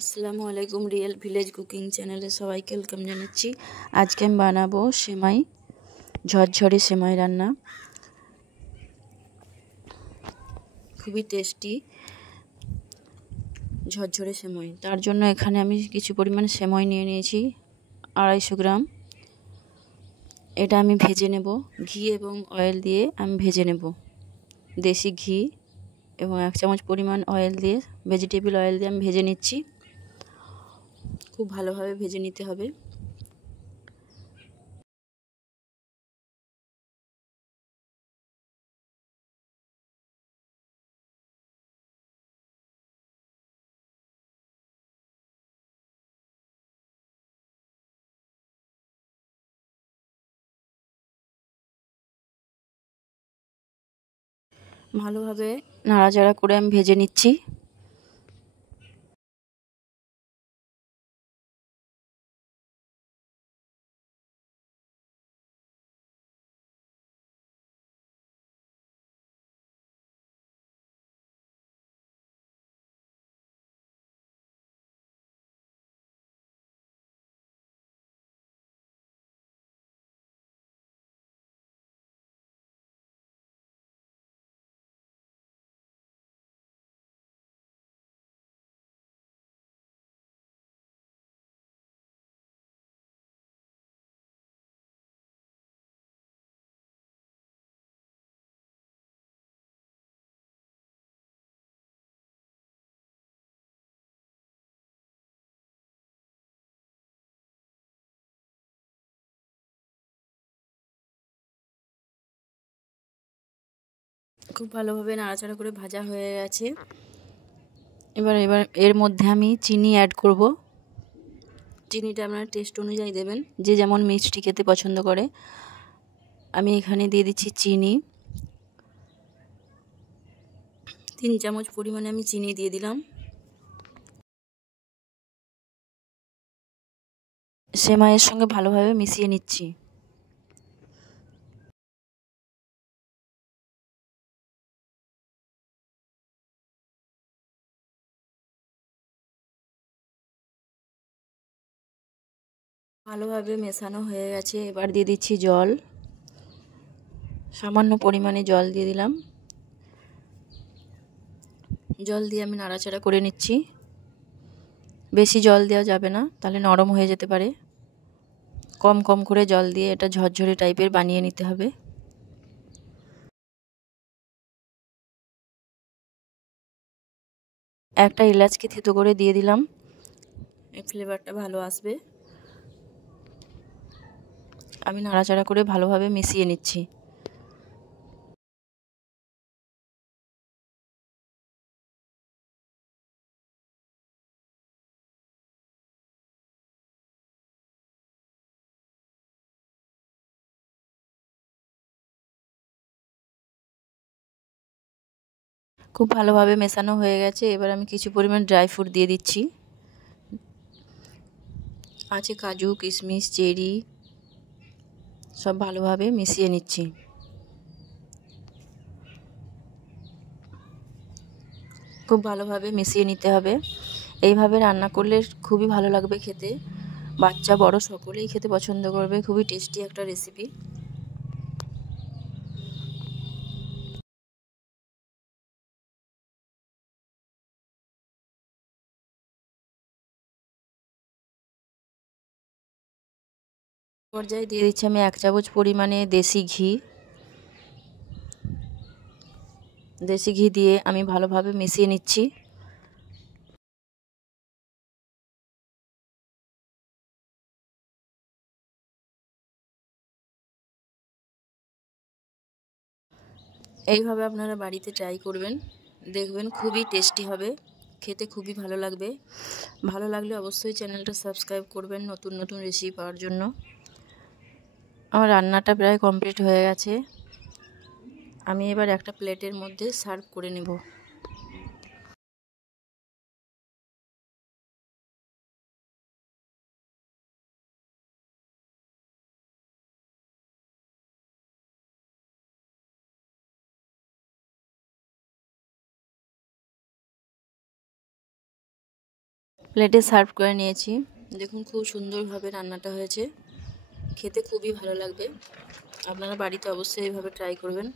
আসসালামু আলাইকুম। Real village cooking চ্যানেলে সবাইকে ওয়েলকাম জানাচ্ছি। আজকে আমি বানাবো সেমাই, ঝরঝরে সেমাই রান্না। খুবই টেস্টি ঝরঝরে সেমাই। তার জন্য এখানে আমি কিছু পরিমাণ সেমাই নিয়ে নিয়েছি, 250 গ্রাম। এটা আমি ভেজে নেব, ঘি এবং অয়েল দিয়ে আমি ভেজে নেব। দেশি ঘি এবং 1 চামচ পরিমাণ অয়েল দিয়ে, ভেজিটেবল অয়েল দিয়ে আমি ভেজে নিচ্ছি। খুব ভালোভাবে ভেজে নিতে হবে। ভালোভাবে নাড়াচাড়া করে আমি ভেজে নিচ্ছি। খুব ভালোভাবে নাড়াচাড়া করে ভাজা হয়ে গেছে। এবার এর মধ্যে আমি চিনি অ্যাড করব। চিনিটা আপনার টেস্ট অনুযায়ী দেবেন, যে যেমন মিষ্টি খেতে পছন্দ করে। আমি এখানে দিয়ে দিচ্ছি চিনি, 3 চামচ পরিমাণে আমি চিনি দিয়ে দিলাম। সেমাইয়ের সঙ্গে ভালোভাবে মিশিয়ে নিচ্ছি। ভালোভাবে মেশানো হয়ে গেছে। এবার দিয়ে দিচ্ছি জল, সামান্য পরিমাণে জল দিয়ে দিলাম। জল দিয়ে আমি নাড়াচাড়া করে নিচ্ছি। বেশি জল দেওয়া যাবে না, তাহলে নরম হয়ে যেতে পারে। কম কম করে জল দিয়ে এটা ঝরঝরে টাইপের বানিয়ে নিতে হবে। একটা এলাচকে থেতো করে দিয়ে দিলাম, এই ফ্লেভারটা ভালো আসবে। আমি নাড়াচাড়া করে ভালোভাবে মিশিয়ে নিচ্ছি। খুব ভালোভাবে মেশানো হয়ে গেছে। এবার আমি কিছু পরিমাণ ড্রাই ফ্রুট দিয়ে দিচ্ছি। আছে কাজু, কিশমিশ, চেরি, সব ভালোভাবে মিশিয়ে নিচ্ছি। খুব ভালোভাবে মিশিয়ে নিতে হবে। এইভাবে রান্না করলে খুবই ভালো লাগবে খেতে। বাচ্চা বড় সকলেই খেতে পছন্দ করবে। খুবই টেস্টি একটা রেসিপি। পর্যায়ে দিয়ে দিচ্ছি আমি 1 চামচ পরিমাণে দেশি ঘি। দেশি ঘি দিয়ে আমি ভালোভাবে মিশিয়ে নিচ্ছি। এইভাবে আপনারা বাড়িতে ট্রাই করবেন, দেখবেন খুবই টেস্টি হবে, খেতে খুবই ভালো লাগবে। ভালো লাগলে অবশ্যই চ্যানেলটা সাবস্ক্রাইব করবেন নতুন নতুন রেসিপি পাওয়ার জন্য। আমার রান্নাটা প্রায় কমপ্লিট হয়ে গেছে। আমি এবার একটা প্লেটের মধ্যে সার্ভ করে নেব। প্লেটে সার্ভ করে নিয়েছি। দেখুন খুব সুন্দরভাবে রান্নাটা হয়েছে, খেতে খুবই ভালো লাগবে। আপনারা বাড়িতে অবশ্যই এইভাবে ট্রাই করবেন।